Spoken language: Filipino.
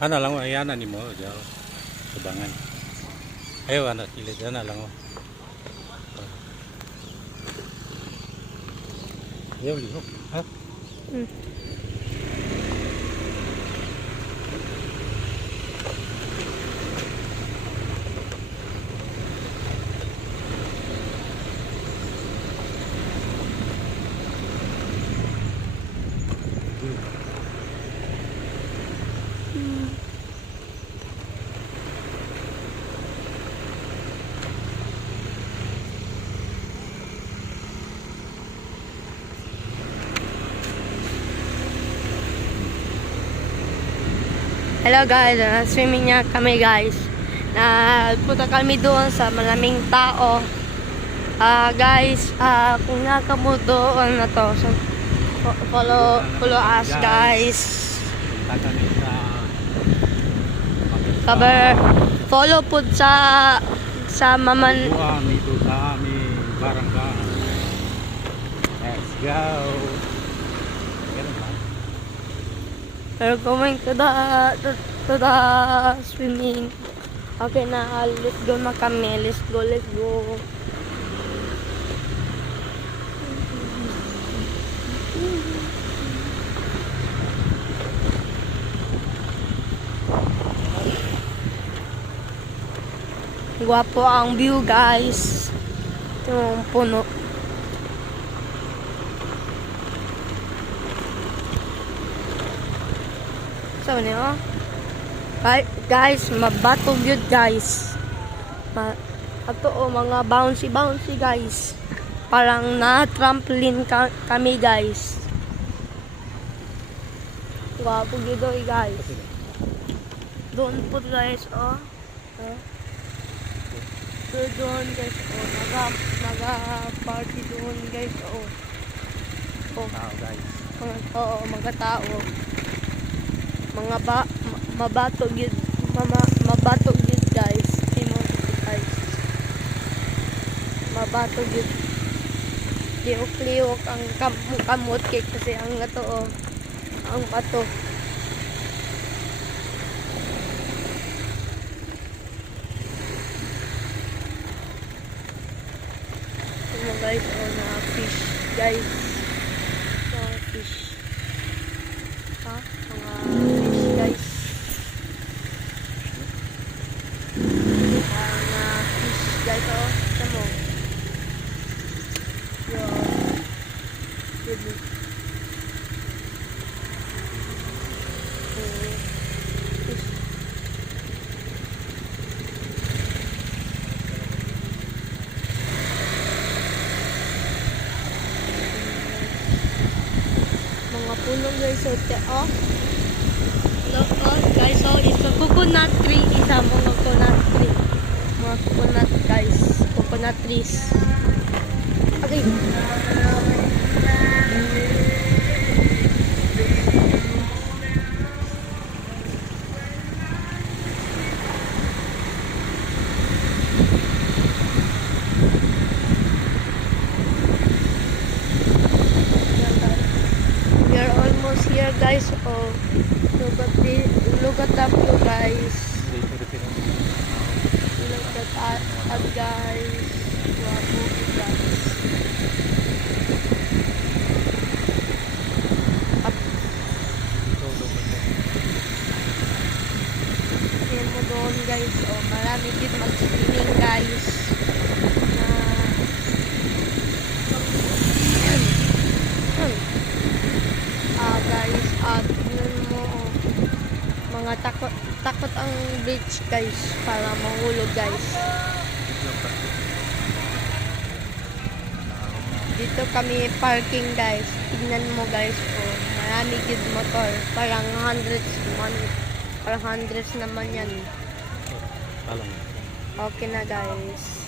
Ano lang mo, ayan ni mo, diyaw. Subangan. Ayaw, ano, kilid, ano lang mo. Ayaw, lihok, ha? Hello guys, swimming niya kami guys. Punta kami doon sa maraming tao. Guys, kung nakamo doon na to, so, follow us guys. Cover, follow po sa maman. Dito sa aming barangay. Let's go. We're going to the swimming. Okay na, let's go na kami. Let's go. Guwapo ang view guys. Ito yung puno. Sabi niyo, guys, mabatog yun guys. Ato mga bouncy guys. Parang na-trampoline kami guys. Gwapo yun guys. Doon po guys, doon guys, naga-party doon guys, Guys. Mga tao. Mabatog yun guys. Guys, mabatog yun. Liok ang kamot cake kasi ang gato ang bato. Ito guys, na fish guys. Mga fish. Mga fish guys. Mga fish guys, Ito mo. Fish. Mga puno guys, guys, it's a coconut tree, mga coconut tree. Mga coconut guys, coconut trees. Okay. We are almost here guys. Look at that view guys. Look at that guys. Wow, guys. Yan mo doon guys. Marami din mag-swimming guys. Guys, tignan mo, mga takot ang bridge guys para mahulog guys. Dito kami parking guys. Tignan mo guys, marami gid motor, parang hundreds naman yan. Okay na guys.